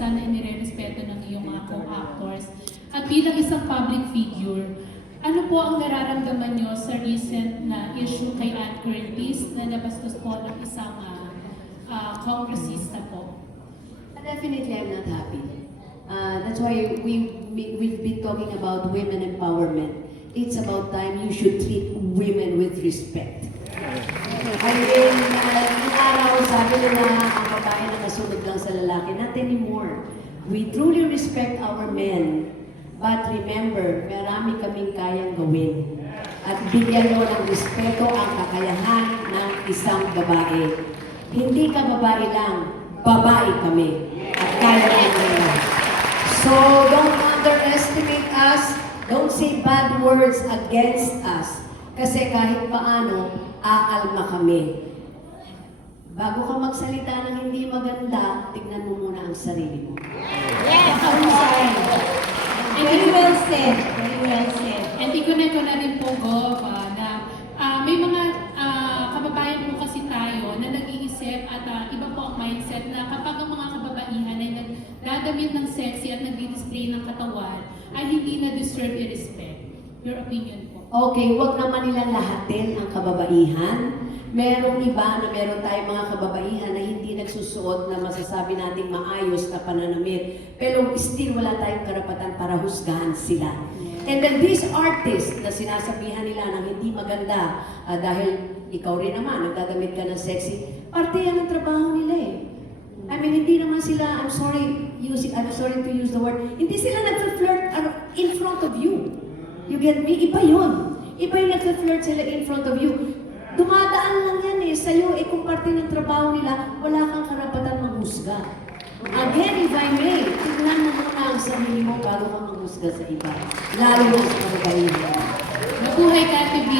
artista na inirerespeto ng iyong mga co-actors. At bilang isang public figure, ano po ang nararamdaman nyo sa recent na issue kay Ann Curtis na nabastos po ng isang congressista po? Definitely, I'm not happy. That's why we've been talking about women empowerment. It's about time you should treat women with respect. I mean, yung araw, sabi nila, ang babae na nasunod lang sa lalaki, not anymore. We truly respect our men. But remember, marami kaming kayang gawin. At bigyan mo ng respeto ang kakayahan ng isang babae. Hindi ka babae lang, babae kami. At kaya namin. So, don't underestimate us. Don't say bad words against us. Kasi kahit paano, aalma kami. Bago ka magsalita ng hindi maganda, tignan mo muna ang sarili mo. Yes, I'm sorry. Very well said. Very well said. And iko na rin po, Gov, na may mga kababayan po kasi tayo na nag-iisip at iba po ang mindset na kapag ang mga kababaihan ay nagdadamit ng sexy at nagdi-display ng katawan, ay hindi na deserve i-respect. Your opinion po? Okay, wag naman nilang lahatin ang kababaihan. Merong iba na meron tayong mga kababaihan na hindi nagsusuot na masasabi nating maayos na pananamit. Pero still wala tayong karapatan para husgahan sila. And then these artists na sinasabihan nila ng hindi maganda dahil ikaw rin naman, nagdadamit ka ng sexy, parte yan ng trabaho nila eh. I mean, hindi naman sila, I'm sorry to use the word, hindi sila nag-flirt in front of you. You get me? Iba yun. Iba yung nag-flirt sila in front of you. Dumadaan lang yan eh. Sa'yo, kung parte ng trabaho nila, wala kang karapatan maghusga. Again, if I may, tignan mo muna ang sarili mo bago ka maghusga sa iba. Lalo na sa kababaihan. Mabuhay ka, TV!